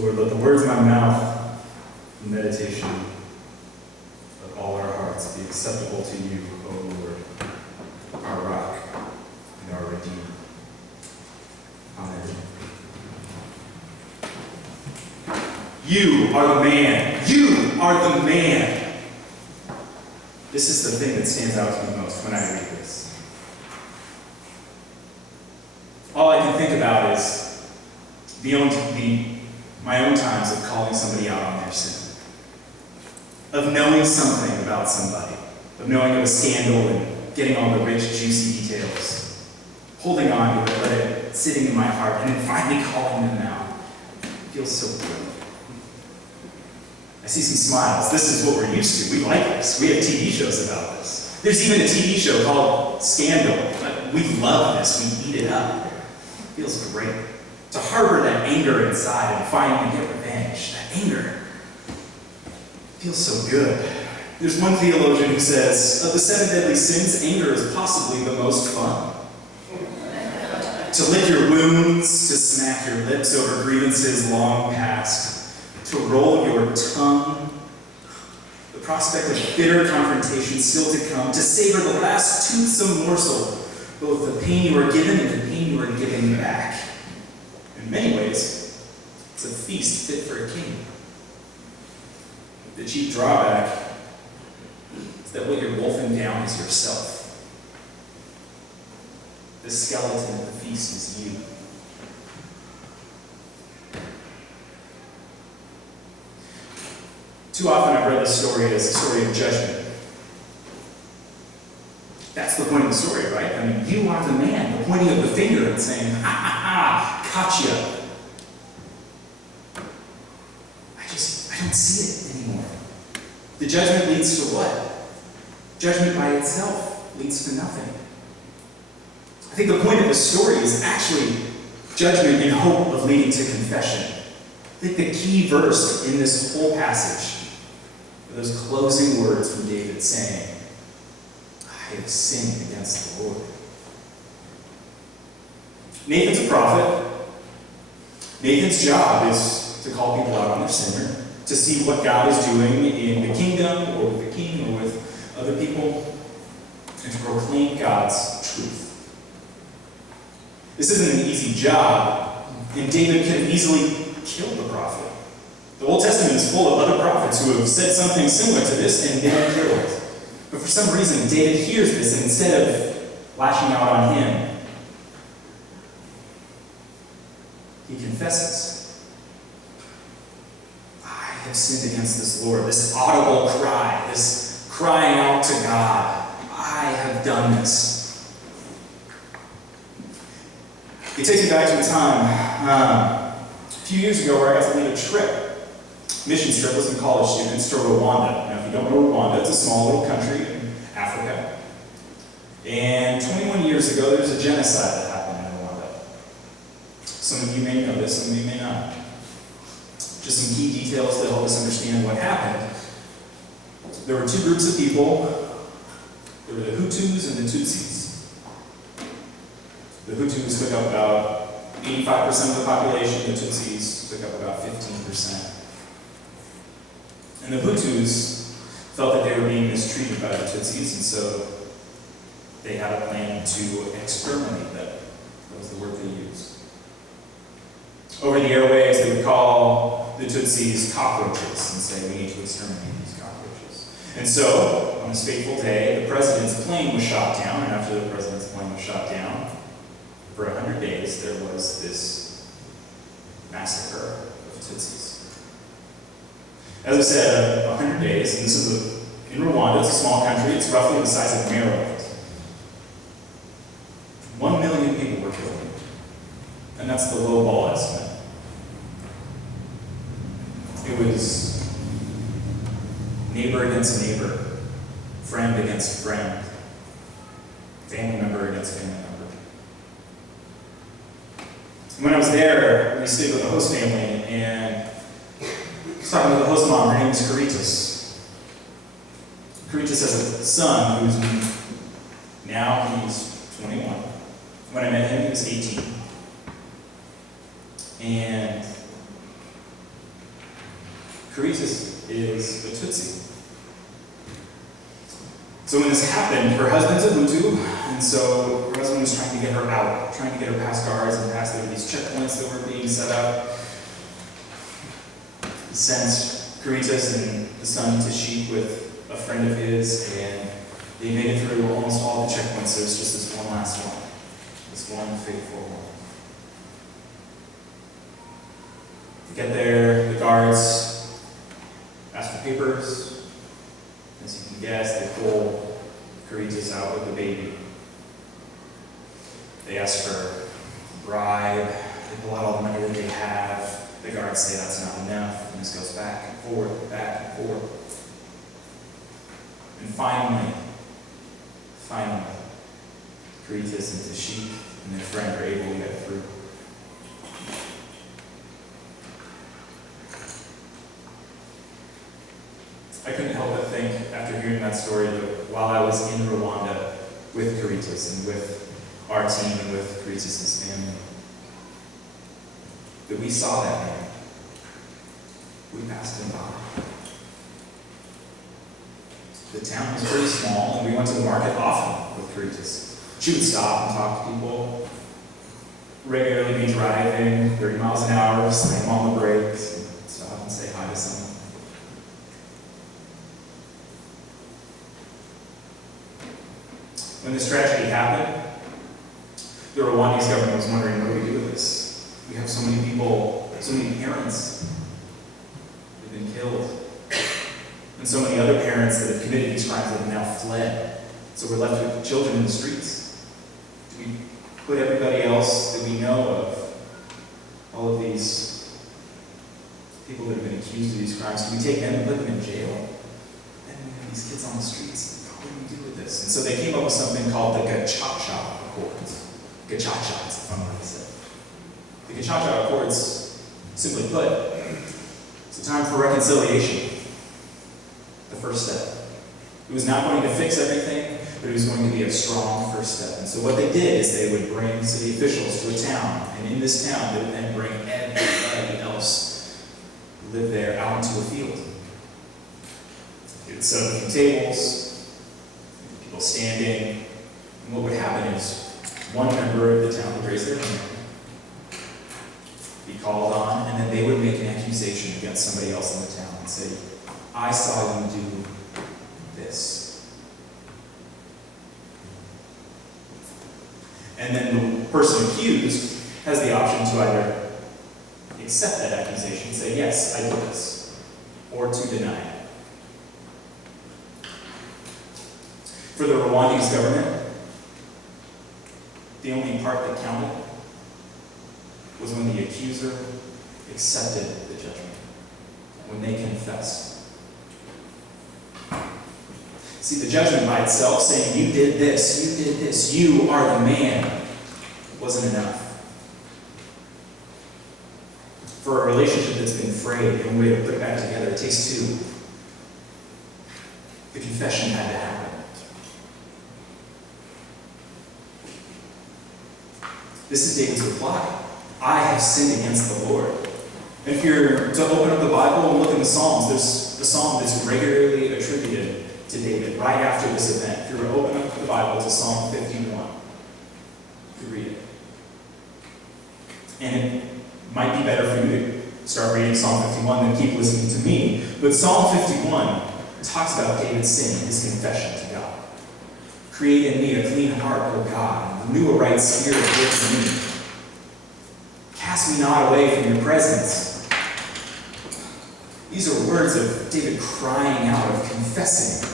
Lord, let the words of my mouth and meditation of all our hearts be acceptable to you, O Lord, our rock and our Redeemer. Amen. You are the man. You are the man. This is the thing that stands out to me most when I read this. All I can think about is my own times of calling somebody out on their sin, of knowing something about somebody, of knowing of a scandal and getting all the rich, juicy details, holding on to it, let it sitting in my heart, and then finally calling them out. It feels so good. I see some smiles. This is what we're used to. We like this. We have TV shows about this. There's even a TV show called Scandal. We love this. We eat it up. It feels great. To harbor that anger inside and finally get revenge. That anger feels so good. There's one theologian who says, of the 7 deadly sins, anger is possibly the most fun. To lick your wounds, to smack your lips over grievances long past, to roll your tongue, the prospect of bitter confrontation still to come, to savor the last toothsome morsel, both the pain you are given and the pain you are giving back. In many ways, it's a feast fit for a king. The chief drawback is that what you're wolfing down is yourself. The skeleton of the feast is you. Too often I've read this story as a story of judgment. That's the point of the story, right? I mean, you are the man, the pointing of the finger and saying, ha ha ha, gotcha. I don't see it anymore. The judgment leads to what? Judgment by itself leads to nothing. I think the point of the story is actually judgment in hope of leading to confession. I think the key verse in this whole passage are those closing words from David saying, I have sinned against the Lord. Nathan's a prophet. Nathan's job is to call people out on their sin, to see what God is doing in the kingdom or with the king or with other people, and to proclaim God's truth. This isn't an easy job, and David could have easily killed the prophet. The Old Testament is full of other prophets who have said something similar to this and been killed. But for some reason, David hears this, and instead of lashing out on him, he confesses. I have sinned against this Lord. This audible cry, this crying out to God. I have done this. It takes me back to a time a few years ago where I got to lead a trip. Mission trip with some college students to Rwanda. Now, if you don't know Rwanda, it's a small little country in Africa. And 21 years ago, there was a genocide that happened in Rwanda. Some of you may know this, some of you may not. Just some key details to help us understand what happened. There were two groups of people. There were the Hutus and the Tutsis. The Hutus took up about 85% of the population. The Tutsis took up about 15%. And the Hutus felt that they were being mistreated by the Tutsis, and so they had a plan to exterminate them. That was the word they used. Over the airwaves, they would call the Tutsis cockroaches and say, we need to exterminate these cockroaches. And so, on this fateful day, the president's plane was shot down, and after the president's plane was shot down, for 100 days, there was this massacre of Tutsis. As I said, 100 days, and this is in Rwanda, it's a small country, it's roughly the size of Maryland. 1 million people were killed. And that's the low ball estimate. It was neighbor against neighbor, friend against friend, family member against family member. And when I was there, we stayed with a host family, and I was talking to the host mom. Her name is Caritas. Caritas has a son who's now he's 21. When I met him, he was 18. And Caritas is a Tutsi. So when this happened, her husband's a Hutu, and so her husband was trying to get her out, trying to get her past guards and past these checkpoints that were being set up. He sent Caritas and the son to Sheep with a friend of his, and they made it through almost all the checkpoints. There's just this one last one, this one fateful one. To get there, the guards ask for papers. As you can guess, they pull Caritas out with the baby. They ask for a bribe. They pull out all the money that they have. The guards say that's not enough, and this goes back and forth, back and forth. And finally, Caritas and Sheep and their friend are able to get through. I couldn't help but think, after hearing that story, that while I was in Rwanda with Caritas and with our team and with Caritas' family, that we saw that man. We passed him by. The town was pretty small, and we went to the market often with Caritas. She would stop and talk to people, regularly be driving 30 miles an hour, slam on the brakes, and stop and say hi to someone. When this tragedy happened, the Rwandese government was wondering, what do we do with this? We have so many people, so many parents who have been killed, and so many other parents that have committed these crimes that have now fled. So we're left with children in the streets. Do we put everybody else that we know of, all of these people that have been accused of these crimes, do we take them and put them in jail? And we have these kids on the streets. What do we do with this? And so they came up with something called the Gacaca Accords. Gacaca is the fun word to say. The Gacaca Accords, simply put, it's a time for reconciliation. The first step. It was not going to fix everything, but it was going to be a strong first step. And so what they did is they would bring city officials to a town, and in this town they would then bring everybody else who lived there out into a field. They would set up a few tables, people standing, and what would happen is one member of the town would raise their hand, be called on, and then they would make an accusation against somebody else in the town and say, I saw you do this. And then the person accused has the option to either accept that accusation and say, yes, I did this, or to deny it. For the Rwandese government, the only part that counted was when the accuser accepted the judgment, when they confessed. See, the judgment by itself saying, you did this, you are the man, wasn't enough. For a relationship that's been frayed, the only way to put it back together, it takes two. The confession had to happen. This is David's reply. I have sinned against the Lord. And if you're to open up the Bible and look in the Psalms, there's a psalm that's regularly attributed to David right after this event. If you were to open up the Bible to Psalm 51, you could read it. And it might be better for you to start reading Psalm 51 than keep listening to me. But Psalm 51 talks about David's sin, his confession to God. Create in me a clean heart, O God, and renew a right spirit within me. Cast me not away from your presence. These are words of David crying out, of confessing.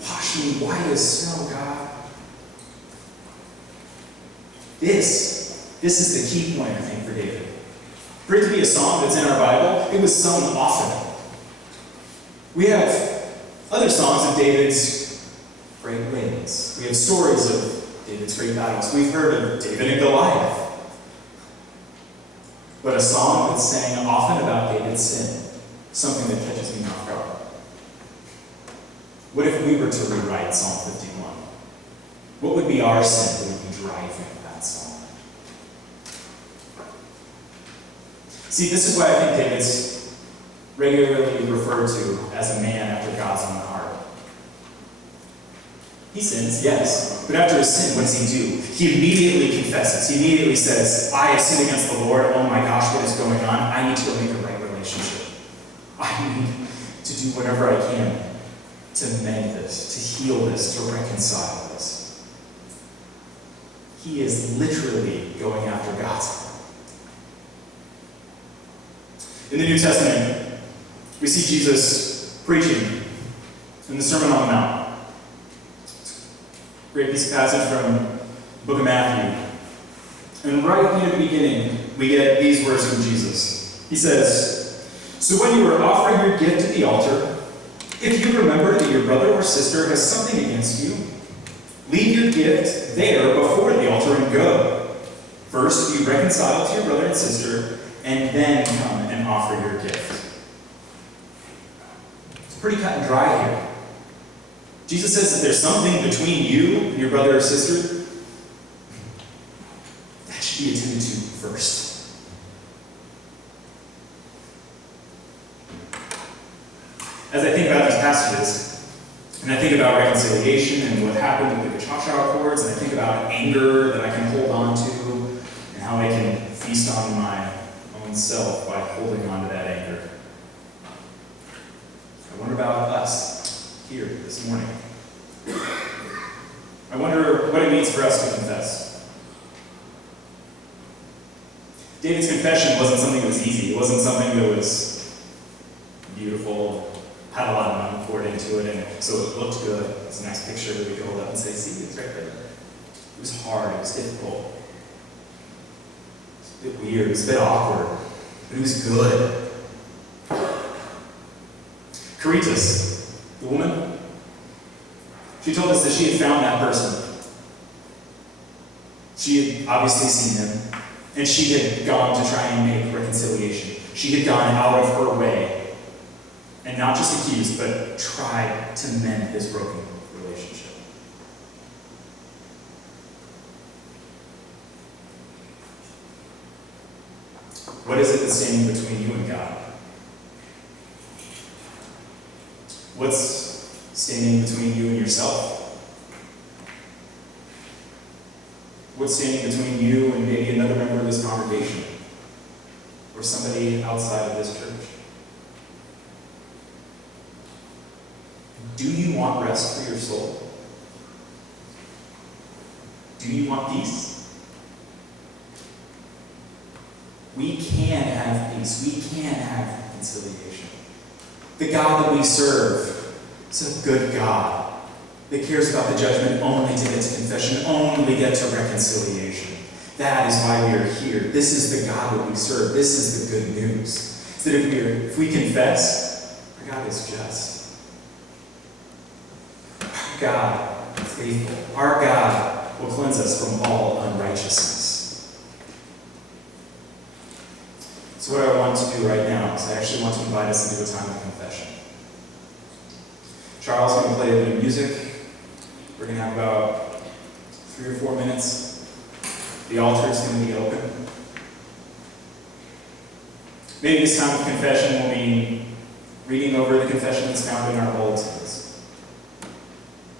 Wash me white as snow, God. This is the key point, I think, for David. For it to be a song that's in our Bible, it was sung often. We have other songs of David's great wins. We have stories of David's great battles. We've heard of David and Goliath. But a song that's sang often about David's sin, something that catches me off guard. What if we were to rewrite Psalm 51? What would be our sin that would be driving that song? See, this is why I think David's regularly referred to as a man after God's own heart. He sins, yes, but after his sin, what does he do? He immediately confesses. He immediately says, I have sinned against the Lord. Oh my gosh, what is going on? I need to go make a right relationship. I need to do whatever I can to mend this, to heal this, to reconcile this. He is literally going after God's heart. In the New Testament, we see Jesus preaching in the Sermon on the Mount. Great piece of passage from the book of Matthew. And right near the beginning, we get these words from Jesus. He says, so when you are offering your gift at the altar, if you remember that your brother or sister has something against you, leave your gift there before the altar and go. First, be reconciled to your brother and sister, and then come and offer your gift. It's pretty cut and dry here. Jesus says that there's something between you and your brother or sister that should be attended to first. As I think about these passages, and I think about reconciliation and what happened with the Cha-Cha Accords, and I think about anger that I can hold on to, and how I can feast on my own self by holding on to that anger. I wonder about us here this morning. I wonder what it means for us to confess. David's confession wasn't something that was easy. It wasn't something that was beautiful, had a lot of money poured into it, and so it looked good. It's a nice picture that we could hold up and say, see, it's right there. It was hard, it was difficult. It was a bit weird, it was a bit awkward, but it was good. Caritas, the woman, she told us that she had found that person. She had obviously seen him, and she had gone to try and make reconciliation. She had gone out of her way, and not just accused, but tried to mend his broken relationship. What is it that's standing between you and God? What's standing between you and yourself? What's standing between you and maybe another member of this congregation? Or somebody outside of this church? Do you want rest for your soul? Do you want peace? We can have peace. We can have reconciliation. The God that we serve is a good God that cares about the judgment only to get to confession, only get to reconciliation. That is why we are here. This is the God that we serve. This is the good news. Is that if we confess, our God is just. Our God is faithful. Our God will cleanse us from all unrighteousness. So what I want to do right now is I actually want to invite us into a time of confession. Charles is going to play a bit of music. We're going to have about 3 or 4 minutes. The altar is going to be open. Maybe this time of confession will mean reading over the confession that's found in our bulletins.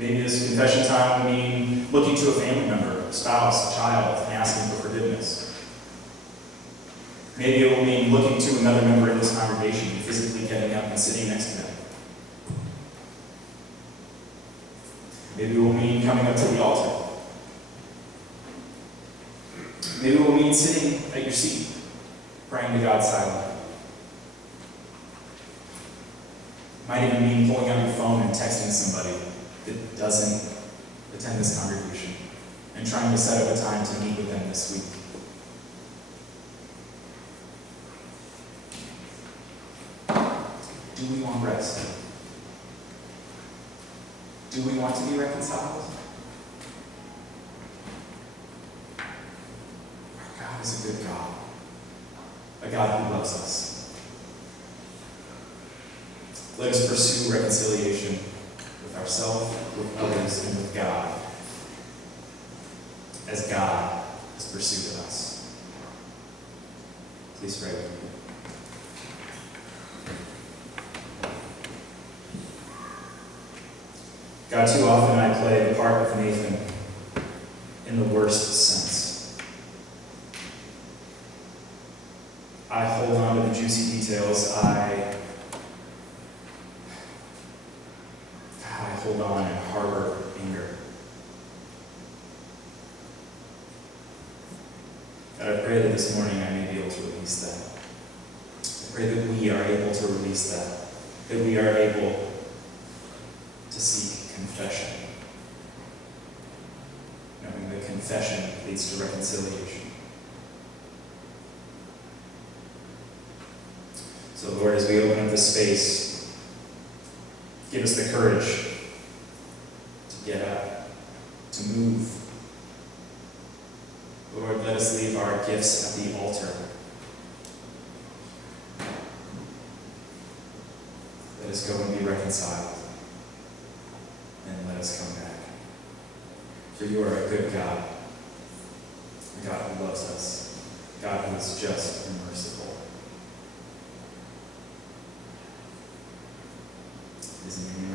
Maybe this confession time will mean looking to a family member, a spouse, a child, and asking for forgiveness. Maybe it will mean looking to another member in this congregation and physically getting up and sitting next to them. Maybe it will mean coming up to the altar. Maybe it will mean sitting at your seat, praying to God silently. It might even mean pulling out your phone and texting somebody that doesn't attend this congregation and trying to set up a time to meet with them this week. Do we want rest? Do we want to be reconciled? Our God is a good God. A God who loves us. Let us pursue reconciliation with ourselves, with others, and with God, as God has pursued us. Please pray with me. God, too often I play the part of Nathan in the worst sense. I hold on to the juicy details. I hold on and harbor anger. God, I pray that this morning I may be able to release that. I pray that we are able to release that we are able to seek confession, knowing that confession leads to reconciliation. So, Lord, as we open up this space, give us the courage to get up, to move. Lord, let us leave our gifts at the altar. Let us go and be reconciled. And let us come back. For you are a good God. A God who loves us. A God who is just and merciful. It is in your name